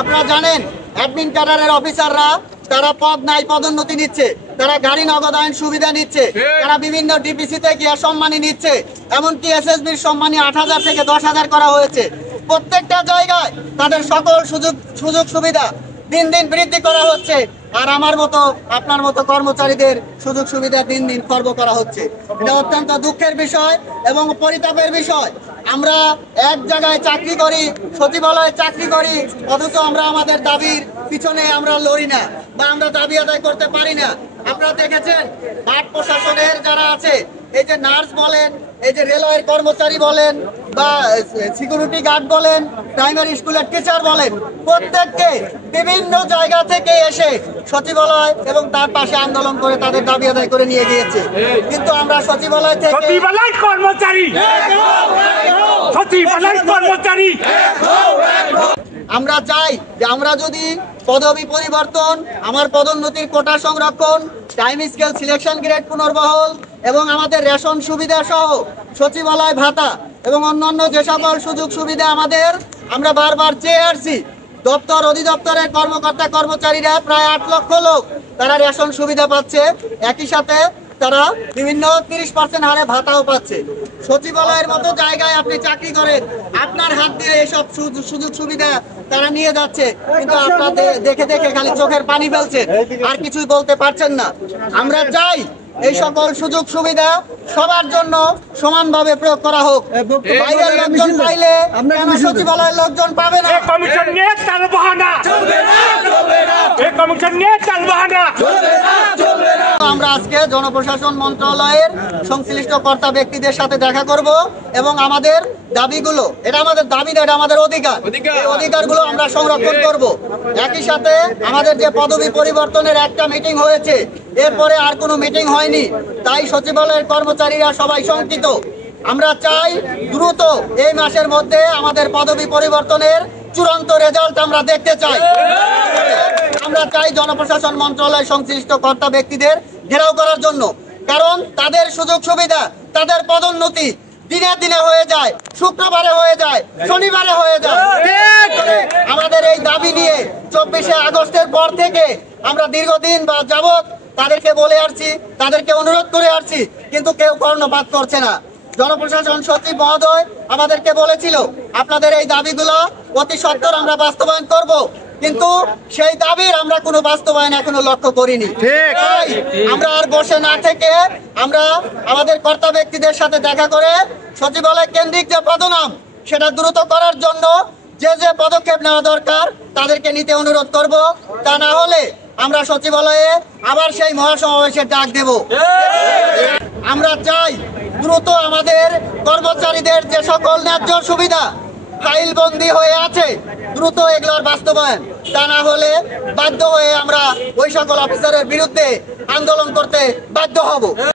আপনারা জানেন অ্যাডমিন ক্যাডারের অফিসাররা তারা পদ নাই পদোন্নতি নিচ্ছে, তারা গাড়ি নগদায়ন সুবিধা নিচ্ছে, তারা বিভিন্ন ডিপিসিতে গিয়ে সম্মানী নিচ্ছে, এমনকি এসএসবির সম্মানী 8,000 থেকে 10,000 করা হয়েছে। প্রত্যেকটা জায়গায় তাদের সকল সুযোগ সুবিধা দিন দিন বৃদ্ধি করা হচ্ছে, আর আমার মতো আপনার মতো কর্মচারীদের সুযোগ সুবিধা দিন দিন খর্ব করা হচ্ছে। এটা অত্যন্ত দুঃখের বিষয় এবং পরিতাপের বিষয়। আমরা এক জায়গায় চাকরি করি, সচিবালয়ে চাকরি করি, অথচ আমরা আমাদের দাবির পিছনে আমরা লড়ি না বা আমরা দাবি আদায় করতে পারি না। আপনারা দেখেছেন মাঠ প্রশাসনের যারা আছে, এই যে নার্স বলেন, এই যে রেলওয়ের কর্মচারী বলেন বা সিকিউরিটি গার্ড বলেন, প্রাইমারি স্কুলের টিচার বলেন, প্রত্যেককে বিভিন্ন জায়গা থেকে এসে সচিবালয় এবং তার পাশে আন্দোলন করে তাদের দাবি আদায় করে নিয়ে গিয়েছে। কিন্তু আমরা সচিবালয় থেকে আমরা চাই যে আমরা যদি পদবি পরিবর্তন, আমার পদোন্নতির কোটা সংরক্ষণ, টাইম স্কেল সিলেকশন গ্রেড পুনর্বহল এবং আমাদের রেশন সুবিধা সহ সচিবালয় ভাতা এবং অন্যান্য যে সকল সুযোগ সুবিধা আমরা বারবার চেয়ে আসছি। দপ্তর অধিদপ্তরের কর্মকর্তা কর্মচারীরা প্রায় 8 লক্ষ লোক তারা রেশন সুবিধা পাচ্ছে, একই সাথে তারা বিভিন্ন 30% হারে ভাতাও পাচ্ছে। সচিবালয়ের মতো জায়গায় আপনি চাকরি করেন, আপনার হাত দিয়ে এসব সুযোগ সুবিধা তারা নিয়ে যাচ্ছে, কিন্তু আপনাদের দেখে দেখে খালি চোখের পানি ফেলছেন, আর কিছুই বলতে পারছেন না। আমরা চাই এই সকল সুযোগ সুবিধা সবার জন্য সমানভাবে প্রয়োগ করা হোক। বাইরের লোকজন পাইলে কেন সচিবালয়ের লোকজন পাবে না? আমরা আজকে জনপ্রশাসন মন্ত্রণালয়ের সংশ্লিষ্ট কর্তা ব্যক্তিদের সাথে দেখা করব এবং আমাদের দাবিগুলো, এটা আমাদের দাবি না, এটা আমাদের অধিকার, এই অধিকারগুলো আমরা সংরক্ষণ করব। একই সাথে আমাদের যে পদবি পরিবর্তনের একটা মিটিং হয়েছে, এরপরে আর কোনো মিটিং হয়নি, তাই সচিবালয়ের কর্মচারীরা সবাই শঙ্কিত। আমরা চাই দ্রুত এই মাসের মধ্যে আমাদের পদবি পরিবর্তনের চূড়ান্ত রেজাল্ট আমরা দেখতে চাই। আমরা চাই জনপ্রশাসন মন্ত্রণালয় সংশ্লিষ্ট কর্তা ব্যক্তিদের ঘেরাও করার জন্য, কারণ তাদের সুযোগ সুবিধা, তাদের পদোন্নতি দিনে দিনে হয়ে যায়, শুক্রবারে হয়ে যায়, শনিবারে হয়ে যায়। আমাদের এই দাবি নিয়ে 24শে আগস্টের পর থেকে আমরা দীর্ঘদিন বা যাবৎ তাদেরকে বলে আসছি, তাদেরকে অনুরোধ করে আসছি, কিন্তু কেউ কর্ণপাত করছে না। জনপ্রশাসন সচিব মহোদয় আমাদেরকে বলেছিল আপনাদের এই দাবিগুলো অতি সত্বর আমরা বাস্তবায়ন করব, কিন্তু সেই দাবির আমরা কোনো বাস্তবায়ন এখনো লক্ষ্য করিনি। আমরা আর বসে না থেকে আমরা আমাদের কর্তা ব্যক্তিদের সাথে দেখা করে সচিবালয় কেন্দ্রিক যে পদনাম সেটা দ্রুত করার জন্য যে যে পদক্ষেপ নেওয়া দরকার তাদেরকে নিতে অনুরোধ করব। তা না হলে আমরা সচিবালয়ে আবার সেই মহাসমাবেশের ডাক দেব। আমরা চাই দ্রুত আমাদের কর্মচারীদের যে সকল ন্যায্য সুবিধা ফাইলবন্দি হয়ে আছে, দ্রুত এগুলোর বাস্তবায়ন। তা না হলে বাধ্য হয়ে আমরা ওই সকল অফিসারের বিরুদ্ধে আন্দোলন করতে বাধ্য হব।